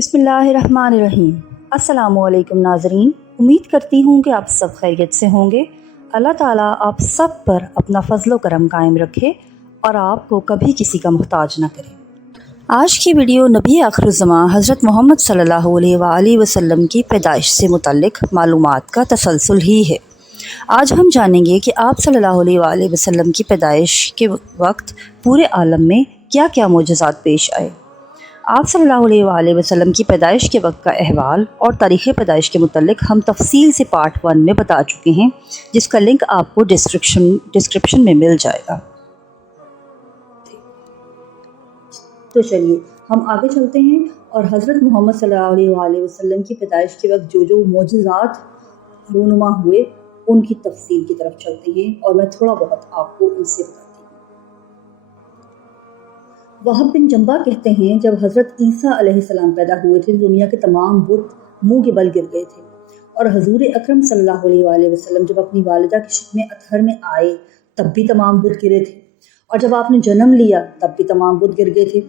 بسم اللہ الرحمن الرحیم۔ السلام علیکم ناظرین، امید کرتی ہوں کہ آپ سب خیریت سے ہوں گے۔ اللہ تعالیٰ آپ سب پر اپنا فضل و کرم قائم رکھے اور آپ کو کبھی کسی کا محتاج نہ کرے۔ آج کی ویڈیو نبی آخر الزماں حضرت محمد صلی اللہ علیہ وآلہ وسلم کی پیدائش سے متعلق معلومات کا تسلسل ہی ہے۔ آج ہم جانیں گے کہ آپ صلی اللہ علیہ وآلہ وسلم کی پیدائش کے وقت پورے عالم میں کیا کیا معجزات پیش آئے۔ آپ صلی اللہ علیہ وآلہ وسلم کی پیدائش کے وقت کا احوال اور تاریخ پیدائش کے متعلق ہم تفصیل سے پارٹ 1 میں بتا چکے ہیں، جس کا لنک آپ کو ڈسکرپشن میں مل جائے گا۔ تو چلیے ہم آگے چلتے ہیں اور حضرت محمد صلی اللہ علیہ وآلہ وسلم کی پیدائش کے وقت جو معجزات رونما ہوئے ان کی تفصیل کی طرف چلتے ہیں، اور میں تھوڑا بہت آپ کو ان سے بتاتی ہوں۔ وہب بن جنبہ کہتے ہیں، جب حضرت عیسیٰ علیہ السلام پیدا ہوئے تھے دنیا کے تمام بت منہ کے بل گر گئے تھے، اور حضور اکرم صلی اللہ علیہ وآلہ وسلم جب اپنی والدہ کی شکم اطہر میں آئے تب بھی تمام بت گرے تھے، اور جب آپ نے جنم لیا تب بھی تمام بت گر گئے تھے۔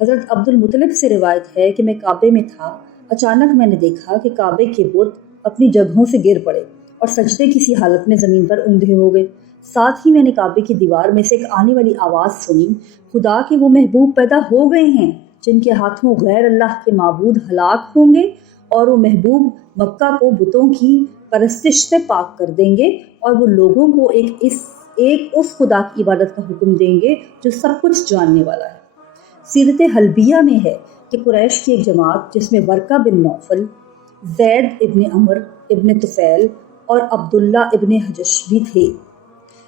حضرت عبد المطلب سے روایت ہے کہ میں کعبے میں تھا، اچانک میں نے دیکھا کہ کعبے کے بت اپنی جگہوں سے گر پڑے اور سجدے کسی حالت میں زمین پر اندھے ہو گئے۔ ساتھ ہی میں نے کعبے کی دیوار میں سے ایک آنے والی آواز سنی، خدا کے وہ محبوب پیدا ہو گئے ہیں جن کے ہاتھوں غیر اللہ کے معبود ہلاک ہوں گے، اور وہ محبوب مکہ کو بتوں کی پرستش سے پاک کر دیں گے، اور وہ لوگوں کو ایک اس خدا کی عبادت کا حکم دیں گے جو سب کچھ جاننے والا ہے۔ سیرت حلبیہ میں ہے کہ قریش کی ایک جماعت جس میں ورقہ بن نوفل، زید ابن عمر ابن طفیل اور عبداللہ ابن حجش بھی تھے،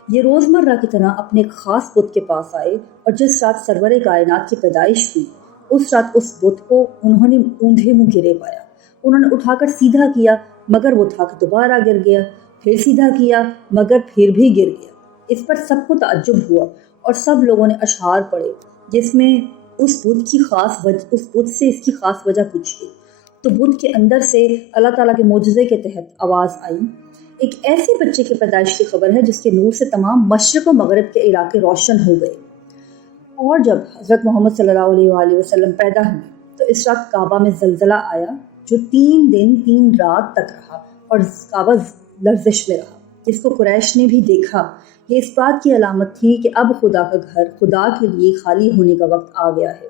یہ روزمرہ کی طرح اپنے ایک خاص بت کے پاس آئے، اور جس رات سرور کائنات کی پیدائش ہوئی اس رات اس بت کو انہوں نے اوندھے منہ گرے پایا۔ انہوں نے اٹھا کر سیدھا کیا مگر وہ تھا کہ دوبارہ گر گیا، پھر سیدھا کیا مگر پھر بھی گر گیا۔ اس پر سب کو تعجب ہوا اور سب لوگوں نے اشعار پڑھے جس میں اس بت سے اس کی خاص وجہ پوچھی گئی۔ تو بت کے اندر سے اللہ تعالیٰ کے معجزے کے تحت آواز آئی، ایک ایسے بچے کی پیدائش کی خبر ہے جس کے نور سے تمام مشرق و مغرب کے علاقے روشن ہو گئے۔ اور جب حضرت محمد صلی اللہ علیہ وآلہ وسلم پیدا ہوئے تو اس رات کعبہ میں زلزلہ آیا جو 3 دن 3 رات تک رہا، اور کعبہ لرزش میں رہا، جس کو قریش نے بھی دیکھا۔ یہ اس بات کی علامت تھی کہ اب خدا کا گھر خدا کے لیے خالی ہونے کا وقت آ گیا ہے،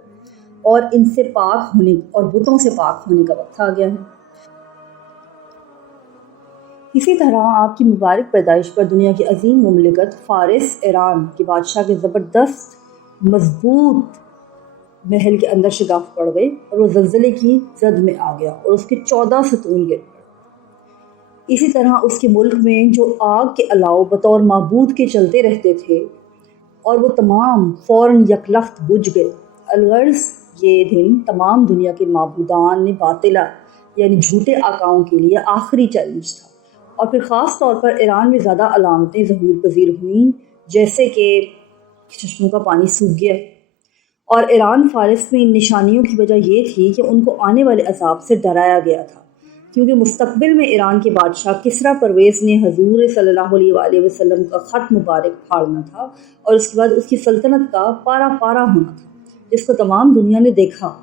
اور ان سے پاک ہونے اور بتوں سے پاک ہونے کا وقت آ گیا ہے۔ اسی طرح آپ کی مبارک پیدائش پر دنیا کی عظیم مملکت فارس ایران کے بادشاہ کے زبردست مضبوط محل کے اندر شگاف پڑ گئے، اور وہ زلزلے کی زد میں آ گیا اور اس کے 14 ستون گر پڑے۔ اسی طرح اس کے ملک میں جو آگ کے الاؤ بطور معبود کے چلتے رہتے تھے، اور وہ تمام فوراً یکلخت بجھ گئے۔ الغرض یہ دن تمام دنیا کے معبودان باطلہ یعنی جھوٹے آقاؤں کے لیے آخری چیلنج تھا، اور پھر خاص طور پر ایران میں زیادہ علامتیں ظہور پذیر ہوئیں، جیسے کہ چشموں کا پانی سوکھ گیا۔ اور ایران فارس میں ان نشانیوں کی وجہ یہ تھی کہ ان کو آنے والے عذاب سے ڈرایا گیا تھا، کیونکہ مستقبل میں ایران کے بادشاہ کسریٰ پرویز نے حضور صلی اللہ علیہ وآلہ وسلم کا خط مبارک پھاڑنا تھا، اور اس کے بعد اس کی سلطنت کا پارا پارا ہونا تھا، جس کو تمام دنیا نے دیکھا،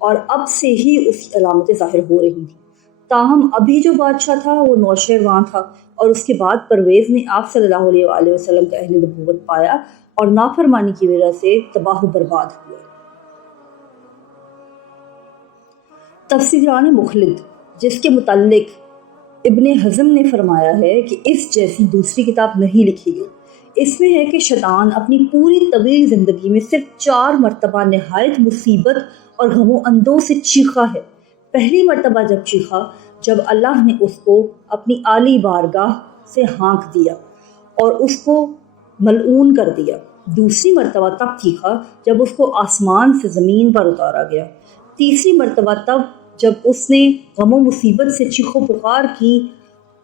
اور اب سے ہی اس کی علامتیں ظاہر ہو رہی تھیں۔ تاہم ابھی جو بادشاہ تھا وہ نوشیروان تھا، اور اس کے بعد پرویز نے آپ صلی اللہ علیہ وآلہ وسلم کا اہل نبوت پایا اور نافرمانی کی وجہ سے تباہ و برباد ہوئے۔ تفسیران مخلد، جس کے متعلق ابن حزم نے فرمایا ہے کہ اس جیسی دوسری کتاب نہیں لکھی گئی، اس میں ہے کہ شیطان اپنی پوری طویل زندگی میں صرف 4 مرتبہ نہایت مصیبت اور غم و اندوہ سے چیخا ہے۔ پہلی مرتبہ جب چیخا جب اللہ نے اس کو اپنی عالی بارگاہ سے ہانک دیا اور اس کو ملعون کر دیا۔ دوسری مرتبہ تب چیخا جب اس کو آسمان سے زمین پر اتارا گیا۔ تیسری مرتبہ تب جب اس نے غم و مصیبت سے چیخ و پکار کی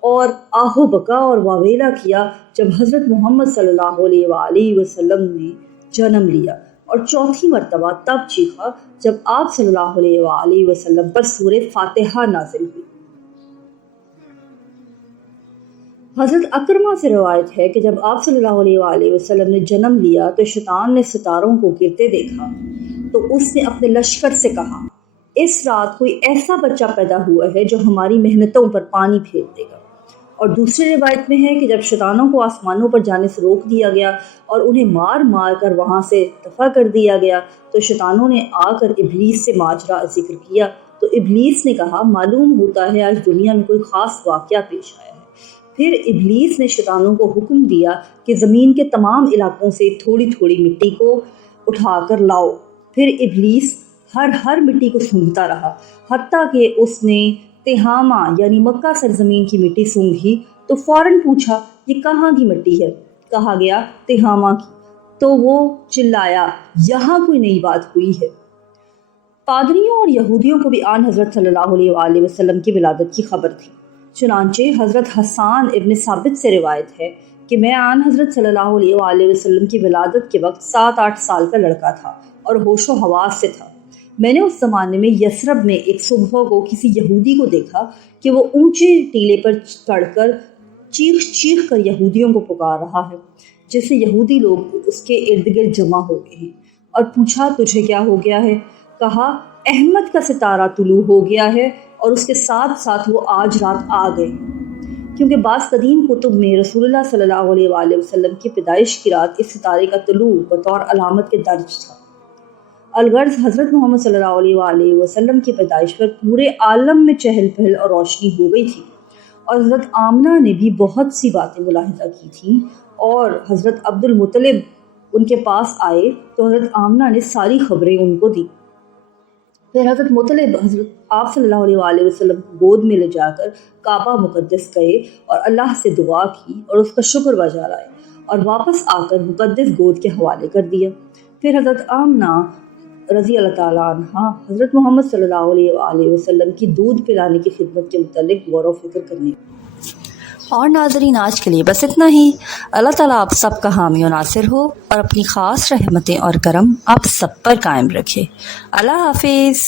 اور آہ و بکا اور واویلا کیا جب حضرت محمد صلی اللہ علیہ وآلہ وسلم نے جنم لیا۔ اور چوتھی مرتبہ تب چیخا جب آپ صلی اللہ علیہ وآلہ وسلم پر سورہ فاتحہ نازل ہوئی۔ حضرت اکرمہ سے روایت ہے کہ جب آپ صلی اللہ علیہ وآلہ وسلم نے جنم لیا تو شیطان نے ستاروں کو گرتے دیکھا، تو اس نے اپنے لشکر سے کہا، اس رات کوئی ایسا بچہ پیدا ہوا ہے جو ہماری محنتوں پر پانی پھیر دے گا۔ اور دوسری روایت میں ہے کہ جب شیطانوں کو آسمانوں پر جانے سے روک دیا گیا اور انہیں مار مار کر وہاں سے دفع کر دیا گیا تو شیطانوں نے آ کر ابلیس سے ماجرا ذکر کیا، تو ابلیس نے کہا معلوم ہوتا ہے آج دنیا میں کوئی خاص واقعہ پیش آیا ہے۔ پھر ابلیس نے شیطانوں کو حکم دیا کہ زمین کے تمام علاقوں سے تھوڑی تھوڑی مٹی کو اٹھا کر لاؤ۔ پھر ابلیس ہر مٹی کو سونگھتا رہا، حتیٰ کہ اس نے تہامہ یعنی مکہ سرزمین کی مٹی سونگھی تو فوراً پوچھا یہ کہاں کی مٹی ہے؟ کہا گیا تہامہ کی، تو وہ چلایا یہاں کوئی نئی بات ہوئی ہے۔ پادریوں اور یہودیوں کو بھی آن حضرت صلی اللہ علیہ وآلہ وسلم کی ولادت کی خبر تھی، چنانچہ حضرت حسان ابن ثابت سے روایت ہے کہ میں آن حضرت صلی اللہ علیہ وآلہ وسلم کی ولادت کے وقت 7-8 سال کا لڑکا تھا اور ہوش و حواس سے تھا۔ میں نے اس زمانے میں یثرب میں ایک صبح کو کسی یہودی کو دیکھا کہ وہ اونچے ٹیلے پر چڑھ کر چیخ کر یہودیوں کو پکار رہا ہے، جس سے یہودی لوگ اس کے ارد گرد جمع ہو گئے ہیں، اور پوچھا تجھے کیا ہو گیا ہے؟ کہا احمد کا ستارہ طلوع ہو گیا ہے اور اس کے ساتھ ساتھ وہ آج رات آ گئے، کیونکہ بعض قدیم کتب میں رسول اللہ صلی اللہ علیہ وآلہ وسلم کی پیدائش کی رات اس ستارے کا طلوع بطور علامت کے درج تھا۔ الغرض حضرت محمد صلی اللہ علیہ وآلہ وسلم کی پیدائش پر پورے عالم میں چہل پہل اور روشنی ہو گئی تھی، اور حضرت آمنہ نے بھی بہت سی باتیں ملاحظہ کی تھیں، اور حضرت عبد المطلب ان کے پاس آئے تو حضرت آمنہ نے ساری خبریں ان کو دی۔ پھر حضرت مطلب حضرت آپ صلی اللہ علیہ وآلہ وسلم کو گود میں لے جا کر کعبہ مقدس گئے اور اللہ سے دعا کی اور اس کا شکر بجا لائے، اور واپس آ کر مقدس گود کے حوالے کر دیا۔ پھر حضرت آمنہ رضی اللہ تعالیٰ عنہ حضرت محمد صلی اللہ علیہ وآلہ وسلم کی دودھ پلانے کی خدمت کے متعلق غور و فکر کرنے۔ اور ناظرین آج کے لیے بس اتنا ہی۔ اللہ تعالیٰ آپ سب کا حامی و ناصر ہو اور اپنی خاص رحمتیں اور کرم آپ سب پر قائم رکھے۔ اللہ حافظ۔